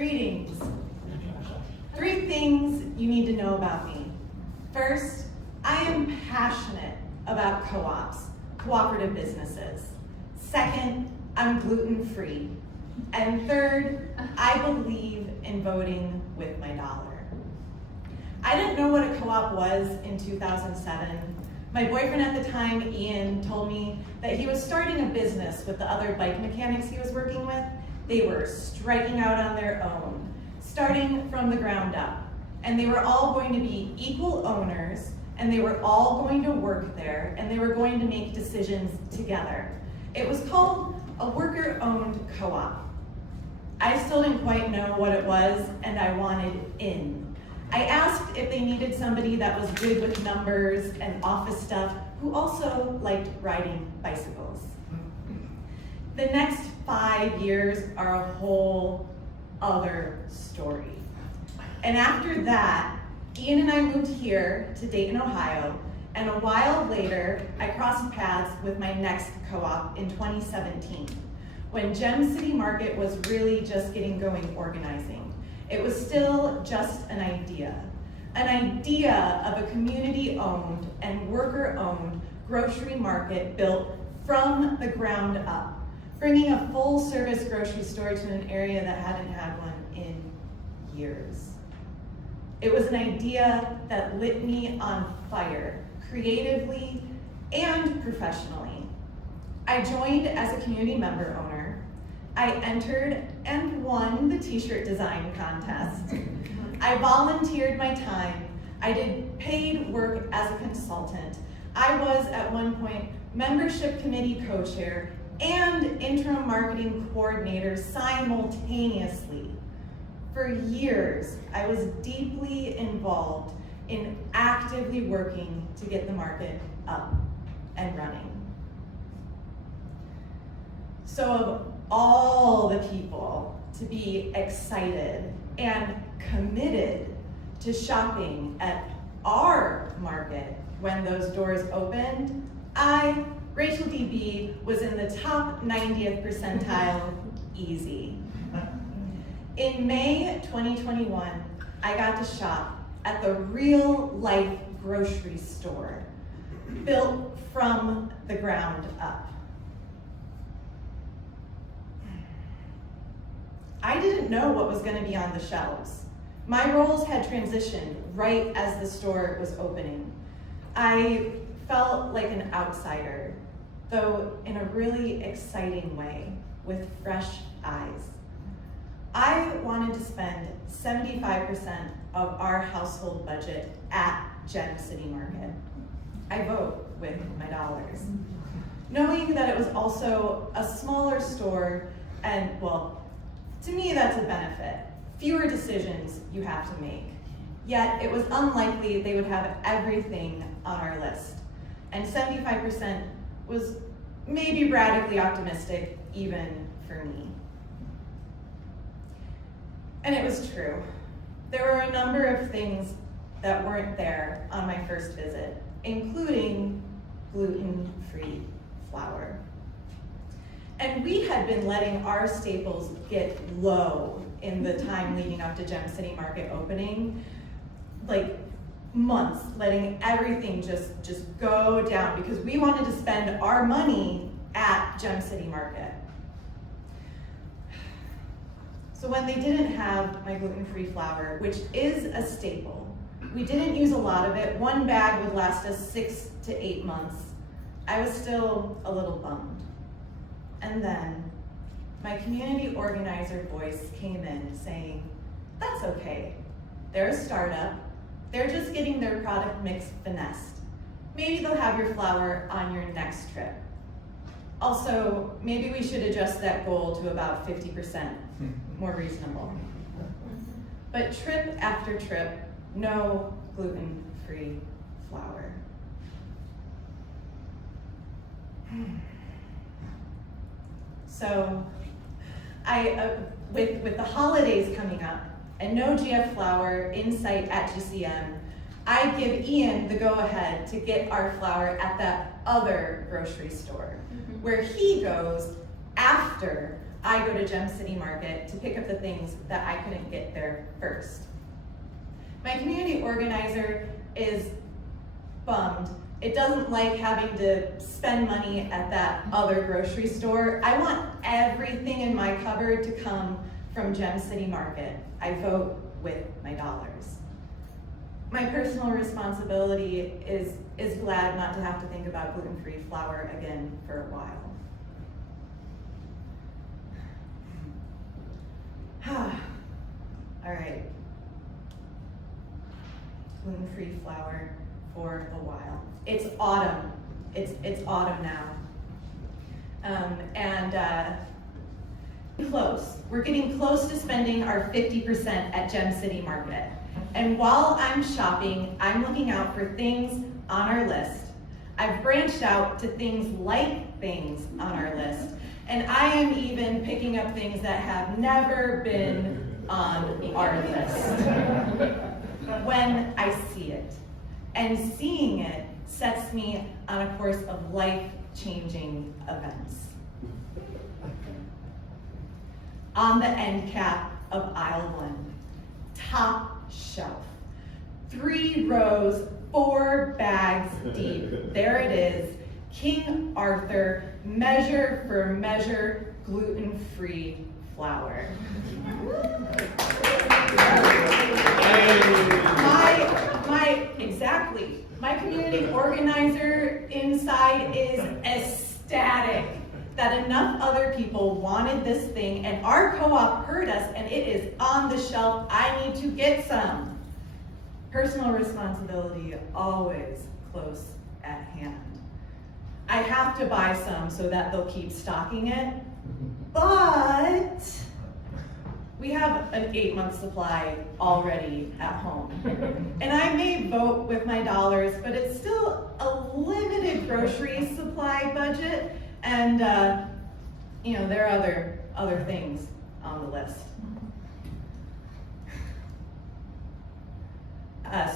Greetings. 3 things you need to know about me. First, I am passionate about co-ops, cooperative businesses. Second, I'm gluten-free. And third, I believe in voting with my dollar. I didn't know what a co-op was in 2007. My boyfriend at the time, Ian, told me that he was starting a business with the other bike mechanics he was working with. They were striking out on their own, starting from the ground up. And they were all going to be equal owners, and they were all going to work there, and they were going to make decisions together. It was called a worker-owned co-op. I still didn't quite know what it was, and I wanted in. I asked if they needed somebody that was good with numbers and office stuff, who also liked riding bicycles. The next 5 years are a whole other story. And after that, Ian and I moved here to Dayton, Ohio, and a while later, I crossed paths with my next co-op in 2017, when Gem City Market was really just getting going organizing. It was still just an idea of a community-owned and worker-owned grocery market built from the ground up, bringing a full-service grocery store to an area that hadn't had one in years. It was an idea that lit me on fire, creatively and professionally. I joined as a community member owner. I entered and won the t-shirt design contest. I volunteered my time. I did paid work as a consultant. I was at one point membership committee co-chair and interim marketing coordinator simultaneously. For years, I was deeply involved in actively working to get the market up and running. So of all the people to be excited and committed to shopping at our market when those doors opened, I, Rachel DB, was in the top 90th percentile, easy. In May 2021, I got to shop at the real-life grocery store, built from the ground up. I didn't know what was going to be on the shelves. My roles had transitioned right as the store was opening. I felt like an outsider, though in a really exciting way, with fresh eyes. I wanted to spend 75% of our household budget at Gem City Market. I vote with my dollars. Knowing that it was also a smaller store and, well, to me that's a benefit. Fewer decisions you have to make. Yet it was unlikely they would have everything on our list. And 75% was maybe radically optimistic even for me. And it was true. There were a number of things that weren't there on my first visit, including gluten-free flour. And we had been letting our staples get low in the time leading up to Gem City Market opening, like months, letting everything just go down because we wanted to spend our money at Gem City Market. So when they didn't have my gluten-free flour, which is a staple, we didn't use a lot of it. One bag would last us 6 to 8 months. I was still a little bummed. And then my community organizer voice came in saying, that's okay. They're a startup. They're just getting their product mix finessed. Maybe they'll have your flour on your next trip. Also, maybe we should adjust that goal to about 50%, more reasonable. But trip after trip, no gluten-free flour. So, with the holidays coming up and no GF flour in sight at GCM, I give Ian the go-ahead to get our flour at that other grocery store, where he goes after I go to Gem City Market to pick up the things that I couldn't get there first. My community organizer is bummed. It doesn't like having to spend money at that other grocery store. I want everything in my cupboard to come from Gem City Market. I vote with my dollars. My personal responsibility is glad not to have to think about gluten-free flour again for a while. All right. Gluten-free flour for a while. It's autumn. It's autumn now. Close. We're getting close to spending our 50% at Gem City Market. And while I'm shopping, I'm looking out for things on our list. I've branched out to things like things on our list. And I am even picking up things that have never been on our list when I see it. And seeing it sets me on a course of life-changing events. On the end cap of aisle 1, top shelf, 3 rows, 4 bags deep. There it is, King Arthur, measure for measure, gluten-free flour. Exactly. My community organizer inside is ecstatic that enough other people wanted this thing, and our co-op heard us, and it is on the shelf. I need to get some. Personal responsibility always close at hand. I have to buy some so that they'll keep stocking it, but we have an 8-month supply already at home. And I may vote with my dollars, but it's still a limited grocery supply budget, and there are other things on the list.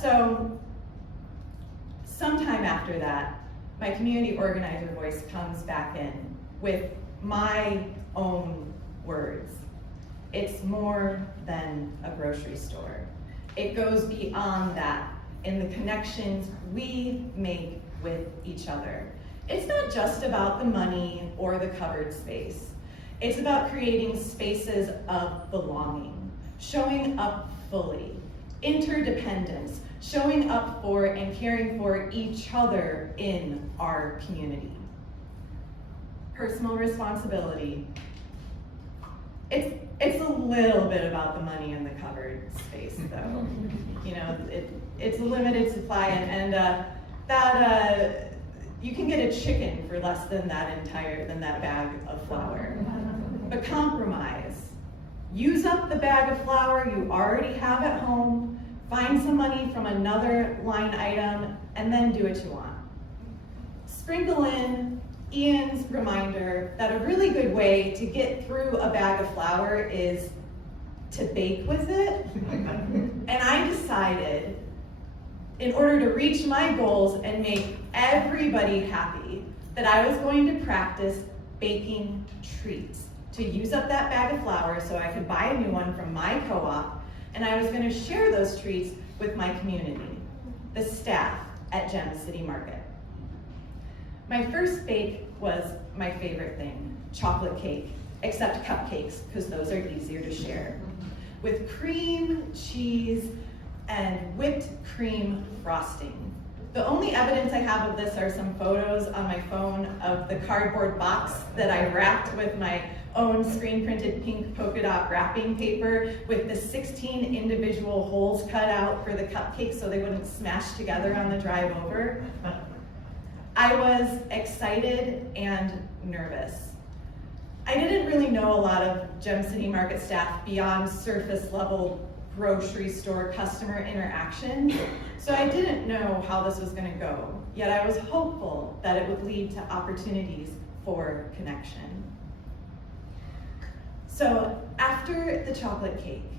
So sometime after that, my community organizer voice comes back in with my own words. It's more than a grocery store. It goes beyond that in the connections we make with each other. It's not just about the money or the cupboard space. It's about creating spaces of belonging, showing up fully, interdependence, showing up for and caring for each other in our community. Personal responsibility. It's a little bit about the money in the cupboard space, though. It's a limited supply, and that you can get a chicken for less than that bag of flour. But compromise. Use up the bag of flour you already have at home, find some money from another line item, and then do what you want. Sprinkle in Ian's reminder that a really good way to get through a bag of flour is to bake with it. And I decided, in order to reach my goals and make everybody happy, that I was going to practice baking treats to use up that bag of flour so I could buy a new one from my co-op, and I was going to share those treats with my community, the staff at Gem City Market. My first bake was my favorite thing, chocolate cake, except cupcakes, because those are easier to share, with cream, cheese, and whipped cream frosting. The only evidence I have of this are some photos on my phone of the cardboard box that I wrapped with my own screen-printed pink polka dot wrapping paper with the 16 individual holes cut out for the cupcakes so they wouldn't smash together on the drive over. I was excited and nervous. I didn't really know a lot of Gem City Market staff beyond surface level grocery store customer interaction, so I didn't know how this was going to go, yet I was hopeful that it would lead to opportunities for connection. So after the chocolate cake,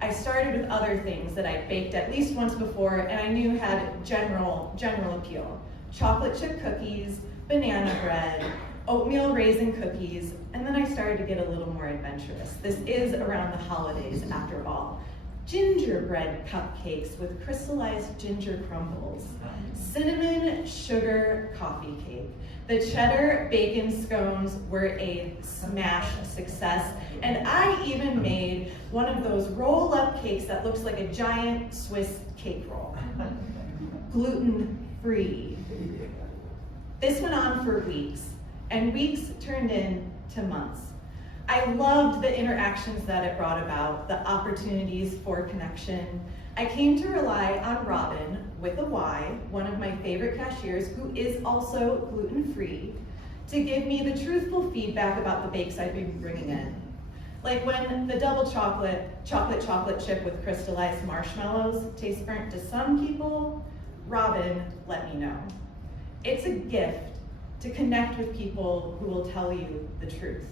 I started with other things that I'd baked at least once before and I knew had general appeal. Chocolate chip cookies, banana bread, oatmeal raisin cookies, and then I started to get a little more adventurous. This is around the holidays after all. Gingerbread cupcakes with crystallized ginger crumbles, cinnamon sugar coffee cake. The cheddar bacon scones were a smash success, and I even made one of those roll-up cakes that looks like a giant Swiss cake roll. Gluten-free. This went on for weeks, and weeks turned into months. I loved the interactions that it brought about, the opportunities for connection. I came to rely on Robin, with a Y, one of my favorite cashiers, who is also gluten-free, to give me the truthful feedback about the bakes I've been bringing in. Like when the double chocolate chip with crystallized marshmallows tastes burnt to some people, Robin let me know. It's a gift to connect with people who will tell you the truth.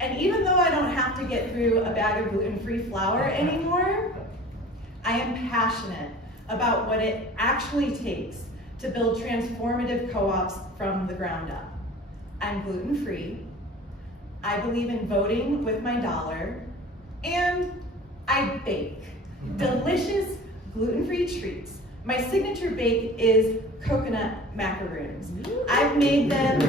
And even though I don't have to get through a bag of gluten-free flour anymore, I am passionate about what it actually takes to build transformative co-ops from the ground up. I'm gluten-free, I believe in voting with my dollar, and I bake delicious gluten-free treats. My signature bake is coconut macaroons. I've made them,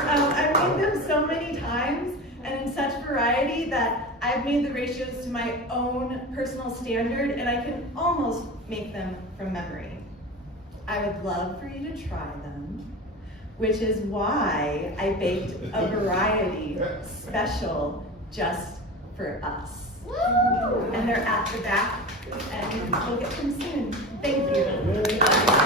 I've made them so many times and in such variety that I've made the ratios to my own personal standard, and I can almost make them from memory. I would love for you to try them, which is why I baked a variety special just for us. And they're at the back, and we'll get them soon. Thank you.